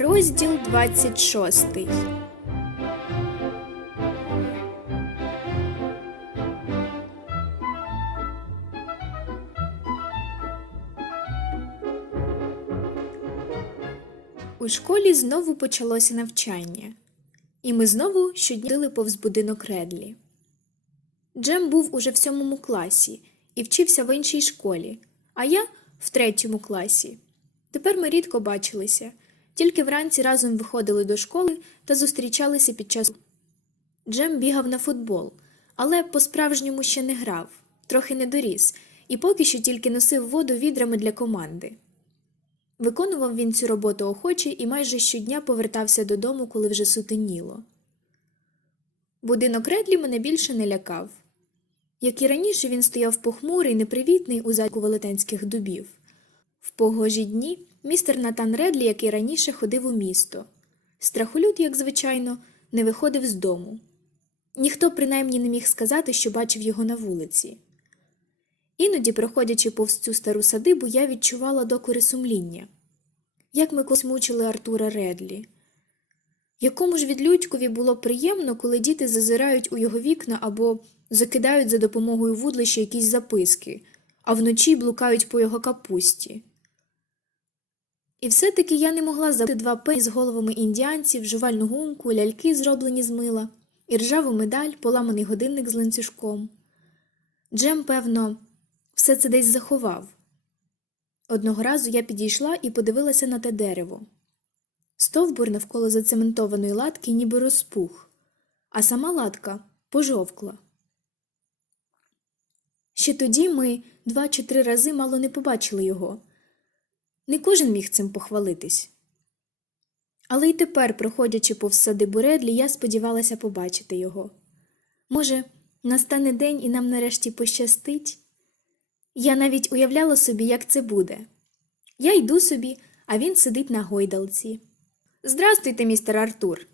Розділ 26 У школі знову почалося навчання, і ми знову щодня повз будинок Редлі. Джем був уже в сьомому класі і вчився в іншій школі, а я в третьому класі. Тепер ми рідко бачилися, тільки вранці разом виходили до школи та зустрічалися під час. Джем бігав на футбол, але по-справжньому ще не грав, трохи не доріс, і поки що тільки носив воду відрами для команди. Виконував він цю роботу охоче і майже щодня повертався додому, коли вже сутеніло. Будинок Редлі мене більше не лякав. Як і раніше, він стояв похмурий, непривітний у задку велетенських дубів. В погожі дні містер Натан Редлі, як і раніше, ходив у місто. Страхолюд, як звичайно, не виходив з дому. Ніхто принаймні не міг сказати, що бачив його на вулиці. Іноді, проходячи повз цю стару садибу, я відчувала докори сумління. Як ми колись мучили Артура Редлі. Якому ж відлюдькові було приємно, коли діти зазирають у його вікна або закидають за допомогою вудлища якісь записки, а вночі блукають по його капусті. І все-таки я не могла забути два пені з головами індіанців, жувальну гумку, ляльки, зроблені з мила, і ржаву медаль, поламаний годинник з ланцюжком. Джем, певно, все це десь заховав. Одного разу я підійшла і подивилася на те дерево. Стовбур навколо зацементованої латки ніби розпух, а сама латка пожовкла. Ще тоді ми два чи три рази мало не побачили його. Не кожен міг цим похвалитись. Але й тепер, проходячи повз садибу Редлі, я сподівалася побачити його. Може, настане день і нам нарешті пощастить? Я навіть уявляла собі, як це буде. Я йду собі, а він сидить на гойдалці. Здрастуйте, містер Артур.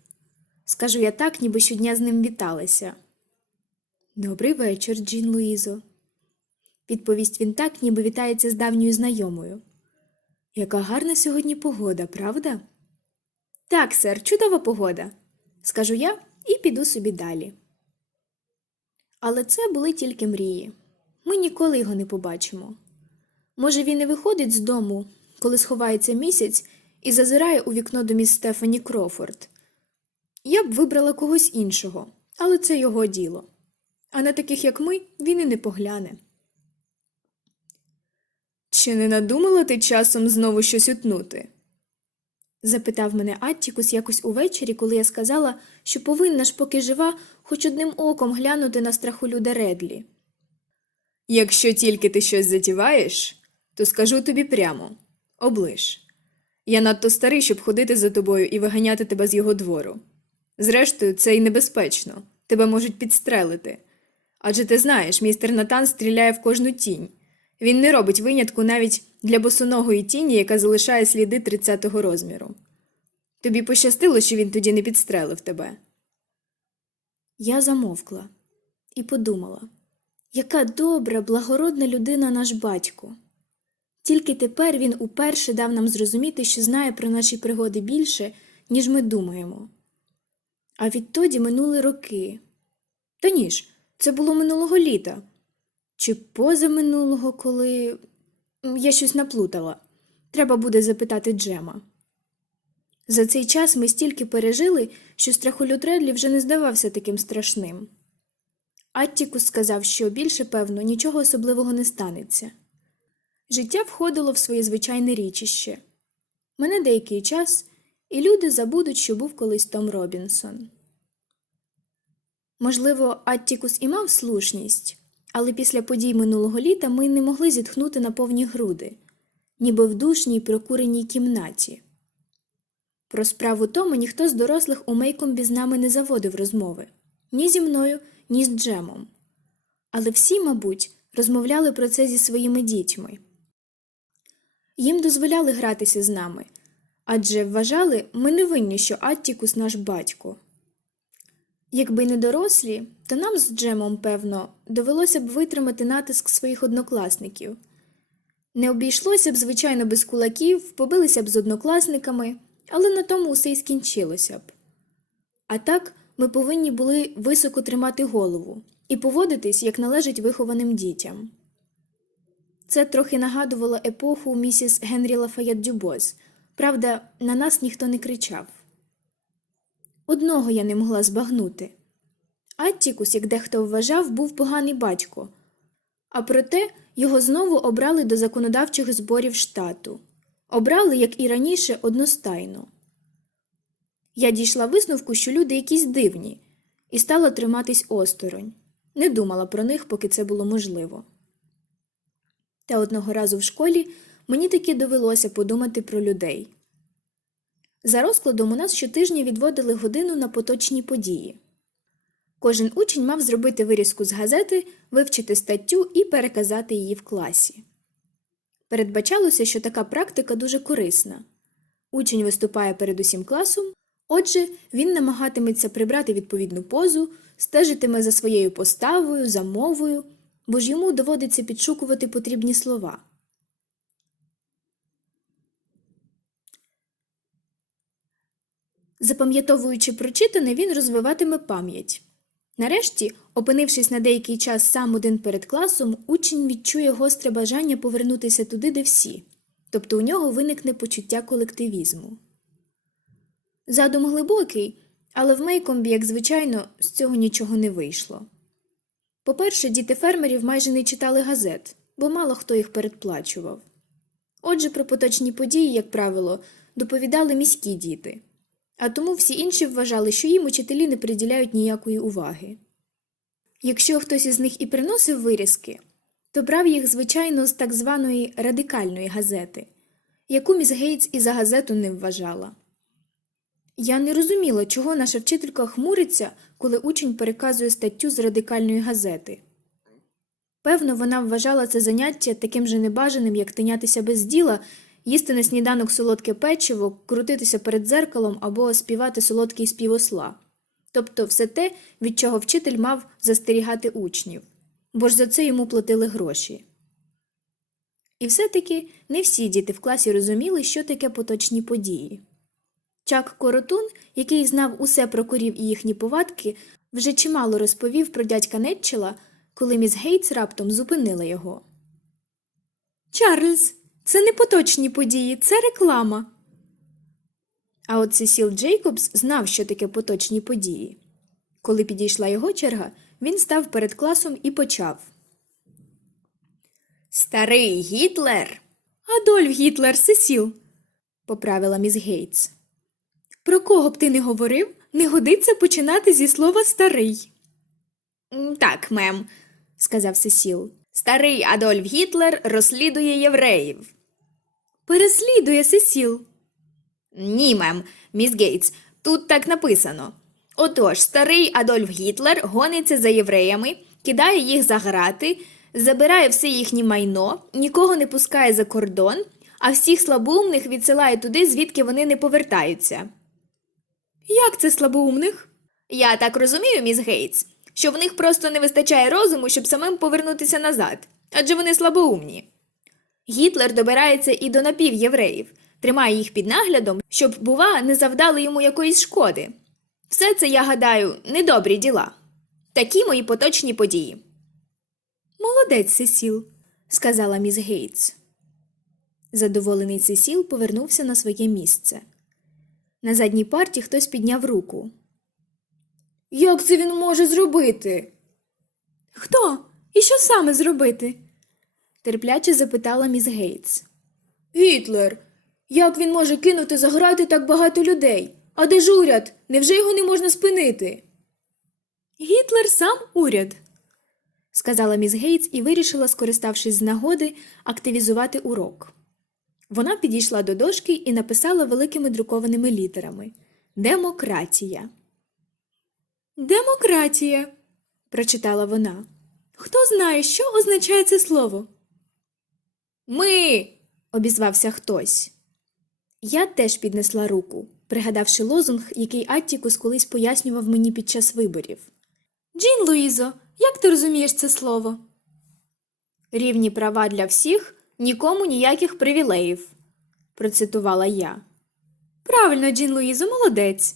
Скажу я так, ніби щодня з ним віталася. Добрий вечір, Джін Луїзо. Відповість він так, ніби вітається з давньою знайомою. Яка гарна сьогодні погода, правда? Так, сер, чудова погода, скажу я і піду собі далі. Але це були тільки мрії. Ми ніколи його не побачимо. Може, він і виходить з дому, коли сховається місяць і зазирає у вікно до міс Стефані Крофорд. Я б вибрала когось іншого, але це його діло. А на таких, як ми, він і не погляне. Чи не надумала ти часом знову щось утнути? запитав мене Аттікус якось увечері, коли я сказала, що повинна ж, поки жива, хоч одним оком глянути на страхолюда Редлі. Якщо тільки ти щось затіваєш, то скажу тобі прямо облиш. Я надто старий, щоб ходити за тобою і виганяти тебе з його двору. Зрештою, це й небезпечно, тебе можуть підстрелити. Адже ти знаєш, містер Натан стріляє в кожну тінь. Він не робить винятку навіть для босоногої тіні, яка залишає сліди 30-го розміру. Тобі пощастило, що він тоді не підстрелив тебе. Я замовкла і подумала, яка добра, благородна людина наш батько. Тільки тепер він уперше дав нам зрозуміти, що знає про наші пригоди більше, ніж ми думаємо. А відтоді минули роки. Та ніж, це було минулого літа. Чи позаминулого, коли. Я щось наплутала. Треба буде запитати Джема. За цей час ми стільки пережили, що страхолюд Редлі вже не здавався таким страшним. Аттікус сказав, що більше, певно, нічого особливого не станеться. Життя входило в своє звичайне річище. Мене деякий час, і люди забудуть, що був колись Том Робінсон. Можливо, Аттікус і мав слушність, але після подій минулого літа ми не могли зітхнути на повні груди, ніби в душній прокуреній кімнаті. Про справу Тома ніхто з дорослих у Мейкомбі з нами не заводив розмови ні зі мною, ні з Джемом. Але всі, мабуть, розмовляли про це зі своїми дітьми. Їм дозволяли гратися з нами, адже вважали, ми не винні, що Аттікус наш батько. Якби не дорослі, то нам з Джемом, певно, довелося б витримати натиск своїх однокласників. Не обійшлося б, звичайно, без кулаків, побилися б з однокласниками, але на тому усе й скінчилося б. А так ми повинні були високо тримати голову і поводитись, як належить вихованим дітям. Це трохи нагадувало епоху місіс Генрі Лафаєт Дюбоз. Правда, на нас ніхто не кричав. Одного я не могла збагнути. Аттікус, як дехто вважав, був поганий батько, а проте його знову обрали до законодавчих зборів штату. Обрали, як і раніше, одностайно. Я дійшла висновку, що люди якісь дивні, і стала триматись осторонь. Не думала про них, поки це було можливо. Та одного разу в школі мені таки довелося подумати про людей. За розкладом у нас щотижня відводили годину на поточні події. Кожен учень мав зробити вирізку з газети, вивчити статтю і переказати її в класі. Передбачалося, що така практика дуже корисна. Учень виступає перед усім класом, отже, він намагатиметься прибрати відповідну позу, стежитиме за своєю поставою, за мовою, бо ж йому доводиться підшукувати потрібні слова. Запам'ятовуючи прочитане, він розвиватиме пам'ять. Нарешті, опинившись на деякий час сам один перед класом, учень відчує гостре бажання повернутися туди, де всі, тобто у нього виникне почуття колективізму. Задум глибокий, але в Мейкомбі, як звичайно, з цього нічого не вийшло. По-перше, діти фермерів майже не читали газет, бо мало хто їх передплачував. Отже, про поточні події, як правило, доповідали міські діти а тому всі інші вважали, що їм учителі не приділяють ніякої уваги. Якщо хтось із них і приносив вирізки, то брав їх, звичайно, з так званої радикальної газети, яку міс Гейтс і за газету не вважала. Я не розуміла, чого наша вчителька хмуриться, коли учень переказує статтю з радикальної газети. Певно, вона вважала це заняття таким же небажаним, як тинятися без діла їсти на сніданок солодке печиво, крутитися перед дзеркалом або співати солодкий спів осла. Тобто все те, від чого вчитель мав застерігати учнів, бо ж за це йому платили гроші. І все таки не всі діти в класі розуміли, що таке поточні події. Чак Коротун, який знав усе про корів і їхні повадки, вже чимало розповів про дядька Нетчела, коли міс Гейтс раптом зупинила його. Чарльз, це не поточні події, це реклама. А от Сесіл Джейкобс знав, що таке поточні події. Коли підійшла його черга, він став перед класом і почав. Старий Гітлер. Адольф Гітлер, Сесіл, поправила міс Гейтс. Про кого б ти не говорив, не годиться починати зі слова старий. Так, мем, сказав Сесіл. Старий Адольф Гітлер розслідує євреїв. Переслідує Сесіл. Ні, мем, міс Гейтс, тут так написано. Отож, старий Адольф Гітлер гониться за євреями, кидає їх за грати, забирає все їхнє майно, нікого не пускає за кордон, а всіх слабоумних відсилає туди, звідки вони не повертаються. Як це слабоумних? Я так розумію, міс Гейтс, що в них просто не вистачає розуму, щоб самим повернутися назад, адже вони слабоумні. Гітлер добирається і до напівєвреїв, тримає їх під наглядом, щоб, бува, не завдали йому якоїсь шкоди. Все це, я гадаю, недобрі діла. Такі мої поточні події. Молодець, Сесіл, сказала міс Гейтс. Задоволений Сесіл повернувся на своє місце. На задній парті хтось підняв руку. Як це він може зробити? Хто? І що саме зробити? Терпляче запитала міс Гейтс. Гітлер. Як він може кинути за грати так багато людей? А де ж уряд? Невже його не можна спинити? Гітлер сам уряд, сказала міс Гейтс і вирішила, скориставшись з нагоди, активізувати урок. Вона підійшла до дошки і написала великими друкованими літерами Демократія. Демократія, прочитала вона. Хто знає, що означає це слово? Ми. обізвався хтось. Я теж піднесла руку, пригадавши лозунг, який Аттікус колись пояснював мені під час виборів. Джін Луїзо, як ти розумієш це слово? Рівні права для всіх, нікому ніяких привілеїв, процитувала я. Правильно, Джін Луїзо, молодець.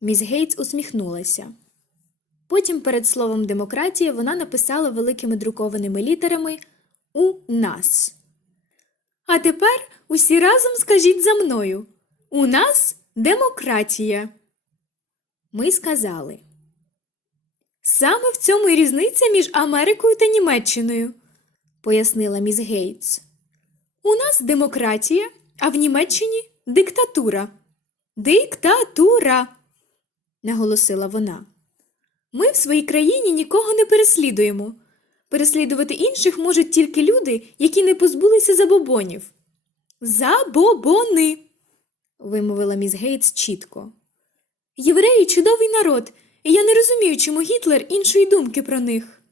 Міс Гейтс усміхнулася. Потім перед словом демократія вона написала великими друкованими літерами У нас. А тепер усі разом скажіть за мною У нас демократія. Ми сказали. Саме в цьому і різниця між Америкою та Німеччиною, пояснила міс Гейтс. У нас демократія, а в Німеччині диктатура. Диктатура, наголосила вона. Ми в своїй країні нікого не переслідуємо. Переслідувати інших можуть тільки люди, які не позбулися забобонів. Забобони, вимовила міс Гейтс чітко. Євреї чудовий народ, і я не розумію, чому Гітлер іншої думки про них.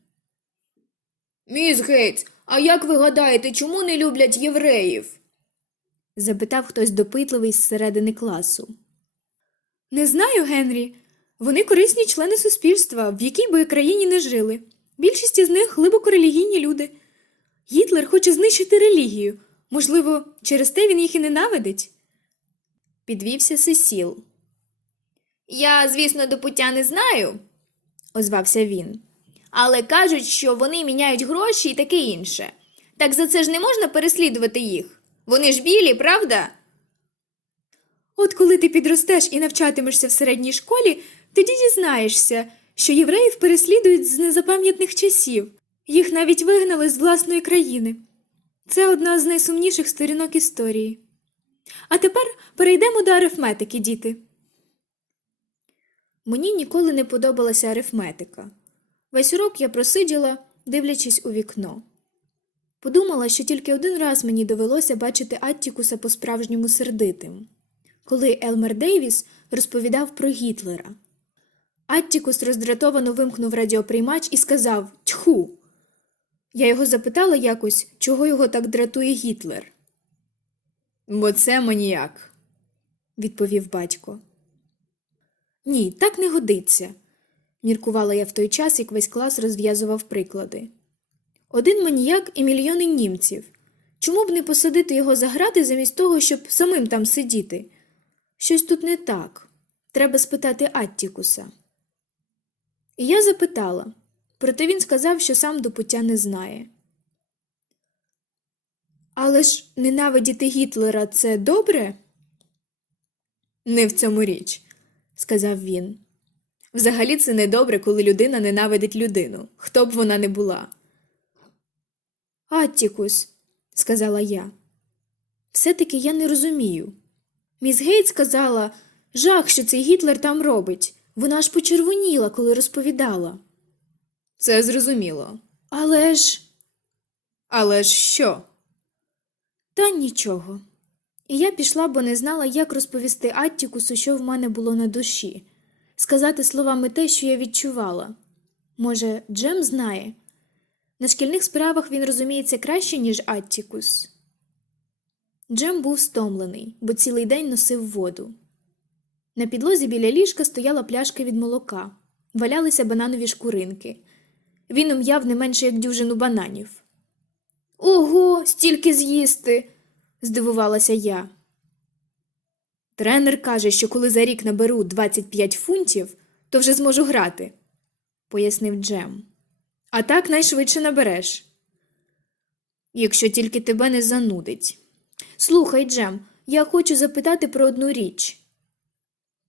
Міс Гейтс, а як ви гадаєте, чому не люблять євреїв? запитав хтось допитливий з середини класу. Не знаю, Генрі. Вони корисні члени суспільства, в якій би країні не жили. Більшість із них глибоко релігійні люди. Гітлер хоче знищити релігію. Можливо, через те він їх і ненавидить. Підвівся Сесіл, Я, звісно, до пуття не знаю, озвався він. але кажуть, що вони міняють гроші і таке інше. Так за це ж не можна переслідувати їх. Вони ж білі, правда? От коли ти підростеш і навчатимешся в середній школі, тоді дізнаєшся, що євреїв переслідують з незапам'ятних часів. Їх навіть вигнали з власної країни. Це одна з найсумніших сторінок історії. А тепер перейдемо до арифметики, діти. Мені ніколи не подобалася арифметика. Весь урок я просиділа, дивлячись у вікно. Подумала, що тільки один раз мені довелося бачити Аттікуса по-справжньому сердитим, коли Елмер Дейвіс розповідав про Гітлера. Аттікус роздратовано вимкнув радіоприймач і сказав Тьху. Я його запитала якось, чого його так дратує Гітлер, Бо це маніяк. відповів батько. Ні, так не годиться, міркувала я в той час, як весь клас розв'язував приклади. Один маніяк і мільйони німців. Чому б не посадити його за грати замість того, щоб самим там сидіти? Щось тут не так. Треба спитати Аттікуса. І я запитала, проте він сказав, що сам до пуття не знає. Але ж ненавидіти Гітлера це добре? Не в цьому річ, сказав він. Взагалі це недобре, коли людина ненавидить людину, хто б вона не була. Аттікус, сказала я. Все-таки я не розумію. Міс Гейт сказала жах, що цей Гітлер там робить. Вона аж почервоніла, коли розповідала. Це зрозуміло. Але ж. Але ж що? Та нічого. І я пішла, бо не знала, як розповісти Аттікусу, що в мене було на душі, сказати словами те, що я відчувала. Може, Джем знає. На шкільних справах він розуміється краще, ніж Аттікус. Джем був стомлений, бо цілий день носив воду. На підлозі біля ліжка стояла пляшка від молока, валялися бананові шкуринки. Він ум'яв не менше як дюжину бананів. Ого, стільки з'їсти. здивувалася я. Тренер каже, що коли за рік наберу 25 фунтів, то вже зможу грати, пояснив Джем. А так найшвидше набереш. Якщо тільки тебе не занудить. Слухай, Джем, я хочу запитати про одну річ.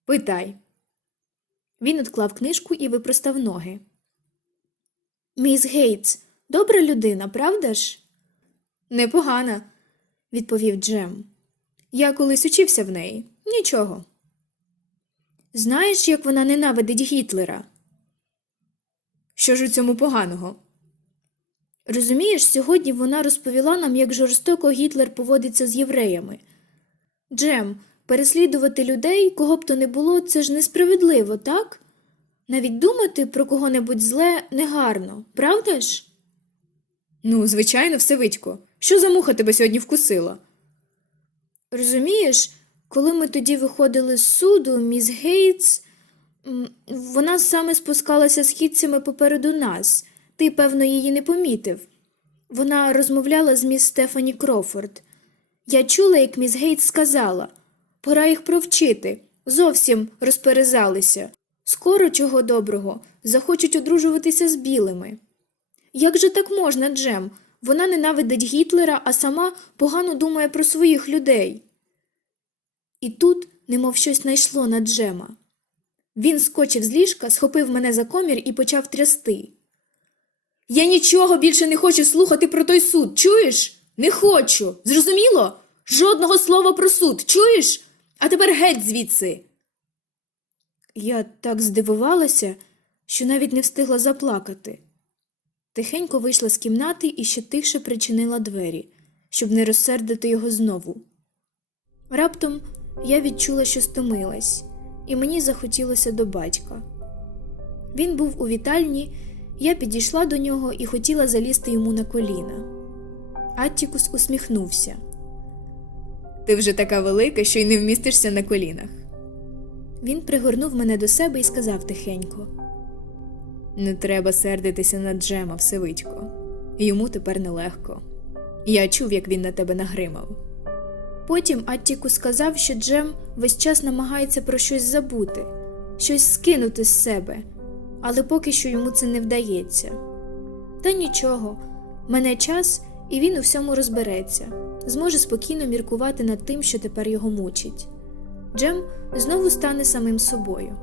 Питай. Він відклав книжку і випростав ноги. Міс Гейтс, добра людина, правда ж? Непогана, відповів Джем. Я колись учився в неї. Нічого. Знаєш, як вона ненавидить Гітлера? Що ж у цьому поганого? Розумієш, сьогодні вона розповіла нам, як жорстоко Гітлер поводиться з євреями. Джем, переслідувати людей, кого б то не було, це ж несправедливо, так? Навіть думати про кого-небудь зле негарно, правда ж? Ну, звичайно, Всевидько. Що за муха тебе сьогодні вкусила? Розумієш, коли ми тоді виходили з суду, міс Гейтс, вона саме спускалася східцями попереду нас. Ти, певно, її не помітив. Вона розмовляла з міс Стефані Крофорд. Я чула, як міс Гейтс сказала Пора їх провчити. Зовсім розперезалися. Скоро, чого доброго, захочуть одружуватися з білими. Як же так можна, Джем? Вона ненавидить Гітлера, а сама погано думає про своїх людей. І тут, немов щось найшло на Джема. Він скочив з ліжка, схопив мене за комір і почав трясти. Я нічого більше не хочу слухати про той суд, чуєш? Не хочу. Зрозуміло? Жодного слова про суд, чуєш? А тепер геть звідси. Я так здивувалася, що навіть не встигла заплакати. Тихенько вийшла з кімнати і ще тихше причинила двері, щоб не розсердити його знову. Раптом я відчула, що стомилась, і мені захотілося до батька. Він був у вітальні, я підійшла до нього і хотіла залізти йому на коліна. Аттікус усміхнувся. Ти вже така велика, що й не вмістишся на колінах. Він пригорнув мене до себе і сказав тихенько. Не треба сердитися на Джема, Всевидько. Йому тепер нелегко. Я чув, як він на тебе нагримав. Потім Аттікус сказав, що Джем весь час намагається про щось забути, щось скинути з себе, але поки що йому це не вдається. Та нічого, мене час, і він у всьому розбереться, зможе спокійно міркувати над тим, що тепер його мучить. Джем знову стане самим собою.